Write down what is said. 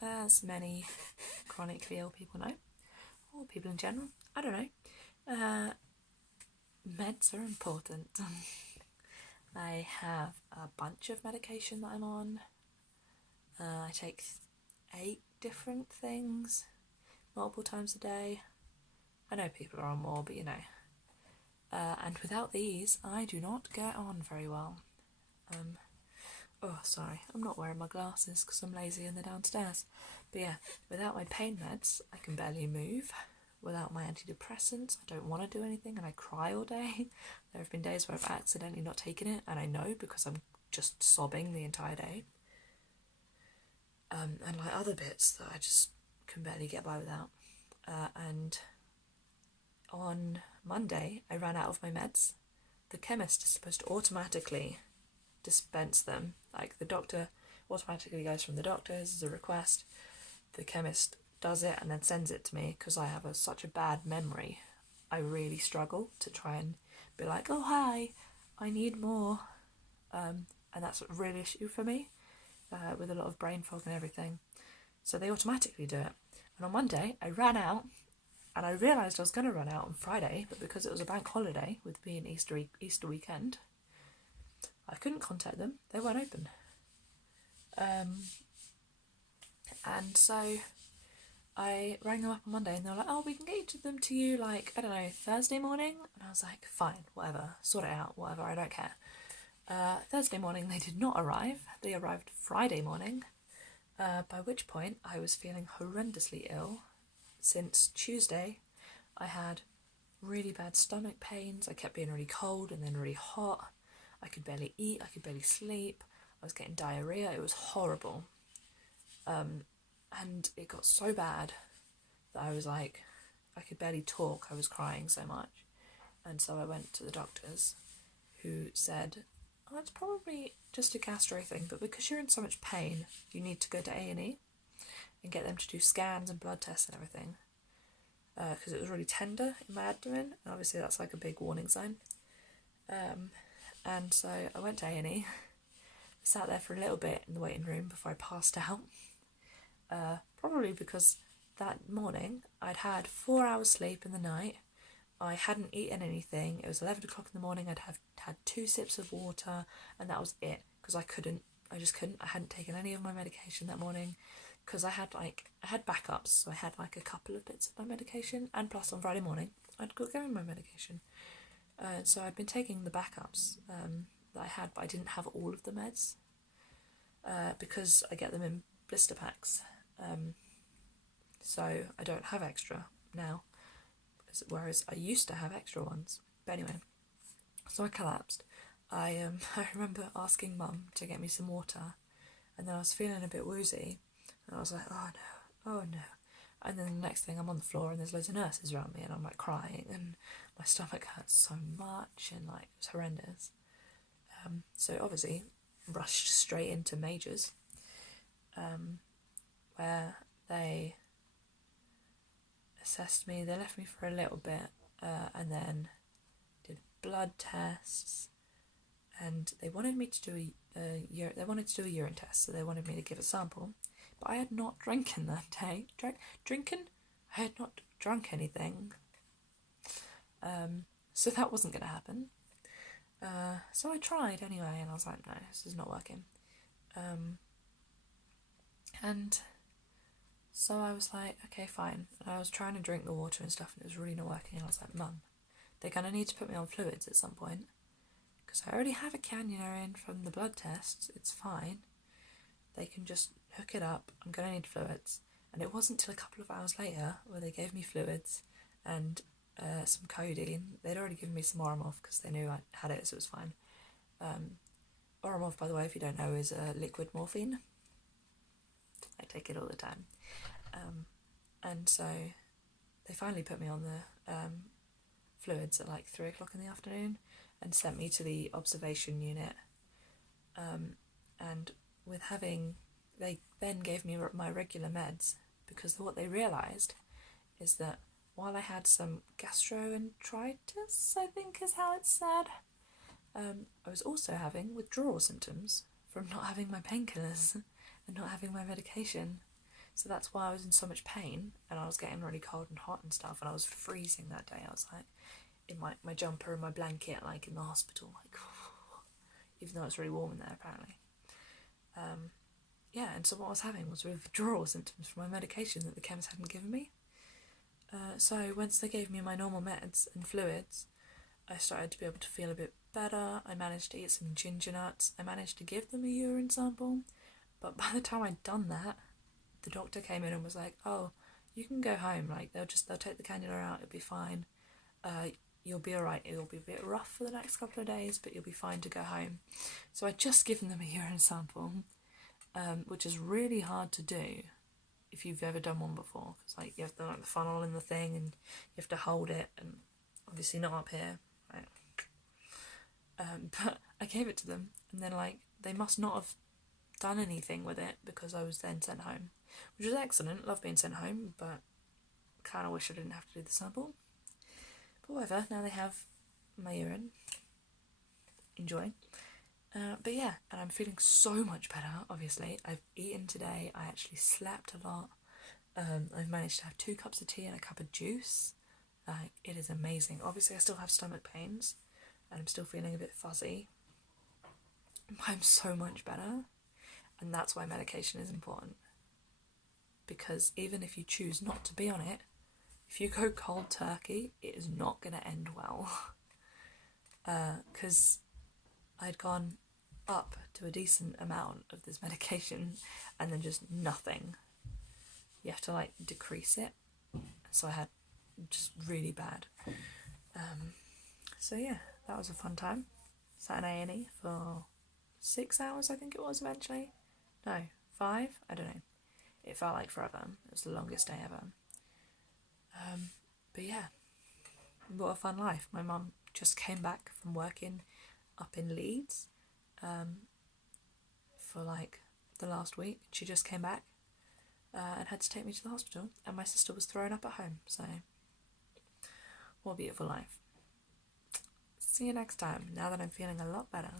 as many chronically ill people know, or people in general, I don't know, meds are important. I have a bunch of medication that I'm on. I take 8 different things multiple times a day. I know people are on more, but you know. And without these, I do not get on very well. Oh, sorry, I'm not wearing my glasses because I'm lazy and they're downstairs. But yeah, without my pain meds, I can barely move. Without my antidepressants, I don't want to do anything and I cry all day. There have been days where I've accidentally not taken it, and I know because I'm just sobbing the entire day. And like other bits that I just can barely get by without. And on Monday, I ran out of my meds. The chemist is supposed to automatically dispense them. Like the doctor automatically goes from the doctor's as a request. The chemist does it and then sends it to me because I have such a bad memory. I really struggle to try and be like, oh hi, I need more. And that's a real issue for me with a lot of brain fog and everything. So they automatically do it. And on Monday, I ran out. And I realised I was going to run out on Friday, but because it was a bank holiday, with being Easter weekend, I couldn't contact them. They weren't open. And so I rang them up on Monday and they were like, oh, we can get them to you, like, I don't know, Thursday morning? And I was like, fine, whatever, sort it out, whatever, I don't care. Thursday morning they did not arrive. They arrived Friday morning, by which point I was feeling horrendously ill. Since Tuesday, I had really bad stomach pains. I kept being really cold and then really hot. I could barely eat. I could barely sleep. I was getting diarrhea. It was horrible. And it got so bad that I was like, I could barely talk. I was crying so much. And so I went to the doctors, who said, oh, it's probably just a gastro thing, but because you're in so much pain, you need to go to A&E. And get them to do scans and blood tests and everything, because it was really tender in my abdomen, and obviously that's like a big warning sign. And so I went to A&E, sat there for a little bit in the waiting room before I passed out, probably because that morning I'd had 4 hours sleep in the night. I hadn't eaten anything. It was 11 o'clock in the morning. I'd had 2 sips of water, and that was it, because I just couldn't. I hadn't taken any of my medication that morning. Because I had backups, so I had like a couple of bits of my medication, and plus on Friday morning I'd go in my medication. So I'd been taking the backups that I had, but I didn't have all of the meds because I get them in blister packs. So I don't have extra now, whereas I used to have extra ones. But anyway, so I collapsed. I remember asking Mum to get me some water, and then I was feeling a bit woozy. And I was like, oh no. And then the next thing, I'm on the floor and there's loads of nurses around me and I'm like crying and my stomach hurts so much and like it was horrendous. So obviously rushed straight into Majors, where they assessed me. They left me for a little bit and then did blood tests, and they wanted me to do a urine test, so they wanted me to give a sample. But I had not drinking that day. Drinking? I had not drunk anything. So that wasn't going to happen. So I tried anyway, and I was like, no, this is not working. And so I was like, okay, fine. And I was trying to drink the water and stuff, and it was really not working. And I was like, Mum, they're going to need to put me on fluids at some point, because I already have a cannula in from the blood tests. It's fine. They can just hook it up. I'm going to need fluids. And it wasn't till a couple of hours later where they gave me fluids and some codeine. They'd already given me some Oromov because they knew I had it, so it was fine. Oromov, by the way, if you don't know, is liquid morphine. I take it all the time. And so they finally put me on the fluids at like 3 o'clock in the afternoon and sent me to the observation unit. And with they then gave me my regular meds, because what they realised is that while I had some gastroenteritis, I think is how it's said, I was also having withdrawal symptoms from not having my painkillers, and not having my medication. So that's why I was in so much pain, and I was getting really cold and hot and stuff, and I was freezing that day. I was like in my jumper and my blanket, like in the hospital, like even though it's really warm in there apparently. Yeah, and so what I was having was withdrawal symptoms from my medication that the chemist hadn't given me. So once they gave me my normal meds and fluids, I started to be able to feel a bit better. I managed to eat some ginger nuts. I managed to give them a urine sample, but by the time I'd done that, the doctor came in and was like, "Oh, you can go home. Like they'll take the cannula out. It'll be fine. You'll be alright. It'll be a bit rough for the next couple of days, but you'll be fine to go home." So I'd just given them a urine sample, which is really hard to do if you've ever done one before, because like you have the funnel in the thing and you have to hold it, and obviously not up here, right? But I gave it to them, and then like they must not have done anything with it because I was then sent home, which was excellent. Love being sent home, but kind of wish I didn't have to do the sample. But whatever. Now they have my urine. Enjoy. But yeah, and I'm feeling so much better, obviously. I've eaten today, I actually slept a lot. I've managed to have 2 cups of tea and a cup of juice. It is amazing. Obviously I still have stomach pains, and I'm still feeling a bit fuzzy. But I'm so much better, and that's why medication is important. Because even if you choose not to be on it, if you go cold turkey, it is not going to end well. Because I'd gone up to a decent amount of this medication and then just nothing. You have to like decrease it. So I had just really bad. So yeah, that was a fun time. Sat in A&E for 6 hours, I think it was eventually. No, 5? I don't know. It felt like forever. It was the longest day ever. But yeah, what a fun life. My mum just came back from working up in Leeds for like the last week. She just came back and had to take me to the hospital, and my sister was thrown up at home. So what a beautiful life. See you next time, now that I'm feeling a lot better.